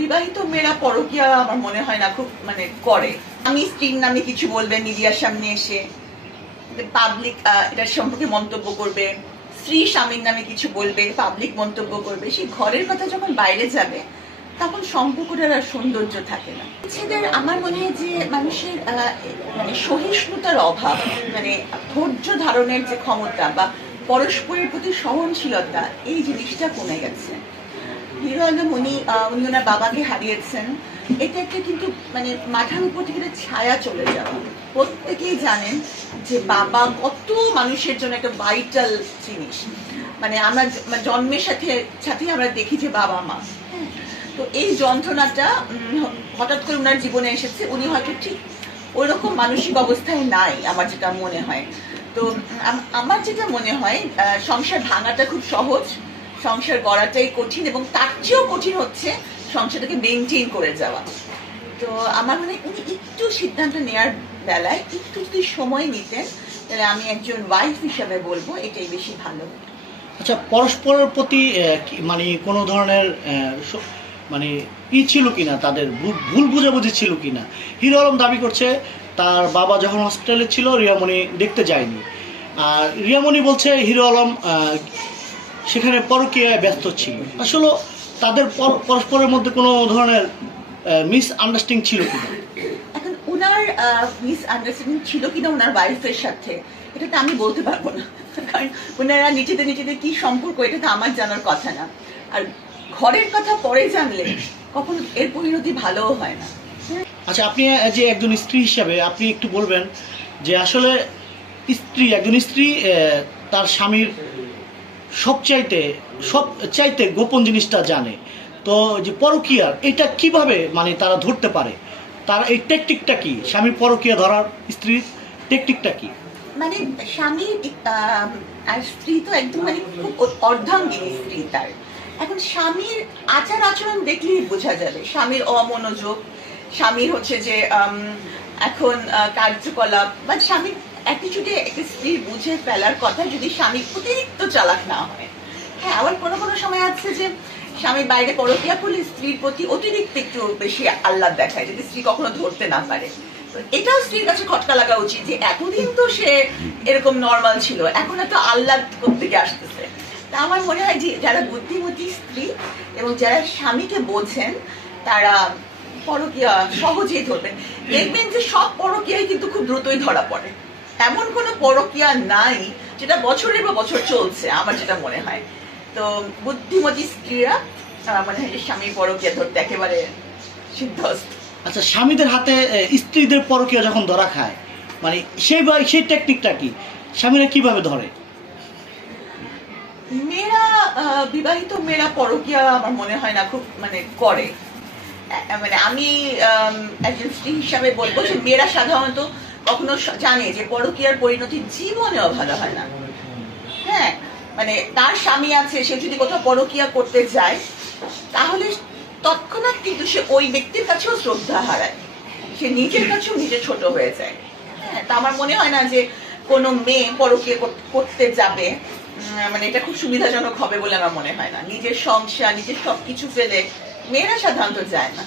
বিবাহিত মেয়েরা পরকিয়া আমার মনে হয় না, খুব মানে করে। আমি স্ত্রীর নামে কিছু বলবে, মিডিয়ার সামনে এসে। পাবলিক এটার সম্পর্কে মন্তব্য করবে। স্ত্রী স্বামীর নামে কিছু বলবে পাবলিক মন্তব্য করবে। সেই ঘরের কথা যখন বাইরে যাবে, তখন সম্পর্কটার আর সৌন্দর্য থাকে না। ছেলেদের, আমার মনে হয় যে মানুষের মানে সহিষ্ণুতার অভাব মানে ধৈর্য ধারণের যে ক্ষমতা বা পরস্পরের প্রতি সহনশীলতা, এই জিনিসটা কমে গেছে। আলম উনি উনি ওনার বাবাকে হারিয়েছেন। এটা একটা কিন্তু মানে মাথার উপর থেকে ছায়া চলে যাওয়া। প্রত্যেকেই জানেন যে বাবা কত মানুষের জন্য একটা ভাইটাল জিনিস। মানে আমরা মানে জন্মের সাথে, সাথেই আমরা দেখি যে বাবা মা। তো এই যন্ত্রণাটা হঠাৎ করে ওনার জীবনে এসেছে। উনি হয়তো ঠিক ওইরকম মানসিক অবস্থায় নাই, আমার যেটা মনে হয়। তো আমার যেটা মনে হয় সংসার ভাঙাটা খুব সহজ। সংসার গড়াটাই কঠিন এবং তার চেয়েও কঠিন হচ্ছে সংসারটাকে মেনটেন করে যাওয়া। তো আমার মনে উনি একটু সিদ্ধান্ত নেওয়ার বেলায় একটু যদি সময় নিতেন, তাহলে আমি একজন ওয়াইফ হিসাবে বলব, এটাই বেশি ভালো। আচ্ছা পরস্পরের প্রতি মানে কোনো ধরনের মানে ই ছিল কিনা? তাদের ভুল বুঝাবুঝি ছিল কিনা? হিরো আলম দাবি করছে, তার বাবা যখন হসপিটালে ছিল, রিয়ামণি দেখতে যায়নি। আর রিয়ামণি বলছে, হিরো আলম সেখানে পরকীয়ায় ব্যস্ত ছিল। আসলে তাদের পর- পরস্পরের মধ্যে কোনো ধরনের মিস আন্ডারস্ট্যান্ডিং ছিল কিনা? এখন উনার মিস আন্ডারস্ট্যান্ডিং ছিল কিনা ওনার ওয়াইফের সাথে এটা তো আমি বলতে পারব না। কারণ ওনারা নিজেদের নিজেদের কি সম্পর্ক এটা তো আমার জানার কথা না। আর ঘরের কথা পরে জানলে কখনো এর পরিণতি ভালোও হয় না। আচ্ছা আপনি যে একজন স্ত্রী হিসাবে আপনি একটু বলবেন যে আসলে স্ত্রী একজন স্ত্রী তার স্বামীর সবচাইতে, সব, চাইতে গোপন জিনিসটা জানে। তো যে পরকীয়ার এটা কীভাবে মানে তারা ধরতে পারে? তার এই টেকটিকটা কি? স্বামীর পরকীয়া ধরার স্ত্রীর টেকটিকটা কি? মানে স্বামী আর স্ত্রী তো একদম মানে খুব অর্ধাঙ্গিনী স্ত্রী তার। এখন স্বামীর আচার আচরণ দেখলেই বোঝা যাবে, স্বামীর অমনোযোগ স্বামীর হচ্ছে যে এখন কার্যকলাপ, বা স্বামীর অ্যাটিচিউডে একটা স্ত্রী বুঝে ফেলার কথা যদি স্বামী অতিরিক্ত চালাক না হয়। হ্যাঁ আবার কোনো কোনো সময় আছে যে স্বামী বাইরে পরকিয়া করলে স্ত্রীর প্রতি অতিরিক্ত একটু বেশি আহ্লাদ দেখায়, যদি স্ত্রী কখনো ধরতে না পারে। এটাও স্ত্রীর কাছে খটকা লাগা উচিত যে এতদিন তো সে এরকম নর্মাল ছিল, এখন এত আহ্লাদ করতে গিয়ে আসতেছে? তা আমার মনে হয় যে যারা বুদ্ধিমতী স্ত্রী এবং যারা স্বামীকে বোঝেন, তারা পরকিয়া সহজেই ধরবেন। দেখবেন যে সব পরকিয়াই কিন্তু খুব দ্রুতই ধরা পড়ে। এমন কোনো পরকিয়া নাই যেটা বছরের পর বছর চলছে আমার যেটা মনে হয়। তো বুদ্ধিমতী স্ত্রীরা আমার মনে হয় যে স্বামীর পরকিয়া ধরতে একেবারে সিদ্ধস্ত। আচ্ছা স্বামীদের হাতে স্ত্রীদের পরকীয়া যখন ধরা খায় মানে সেই বা- সেই টেকনিকটা কি? স্বামীরা কীভাবে ধরে? মেয়েরা বিবাহিত মেয়েরা পরকিয়া আমার মনে হয় না খুব মানে করে। মানে আমি আম, একজন স্ত্রী হিসাবে বলব যে মেয়েরা সাধারণত কখনো জানে যে পরকিয়ার পরিণতি জীবনেও ভালো হয় না। হ্যাঁ মানে তার স্বামী আছে, সে যদি কোথাও পরকিয়া করতে যায়, তাহলে তৎক্ষণাৎ কিন্তু সে ওই ব্যক্তির কাছেও শ্রদ্ধা হারায়। সে নিজের কাছেও নিজে ছোট হয়ে যায়। হ্যাঁ তা আমার মনে হয় না যে কোনো মেয়ে পরকিয়া করতে যাবে। মানে এটা খুব সুবিধাজনক হবে বলে আমার মনে হয় না। নিজের সংসার, নিজের সবকিছু ফেলে মেয়েরা সাধারণত যায় না।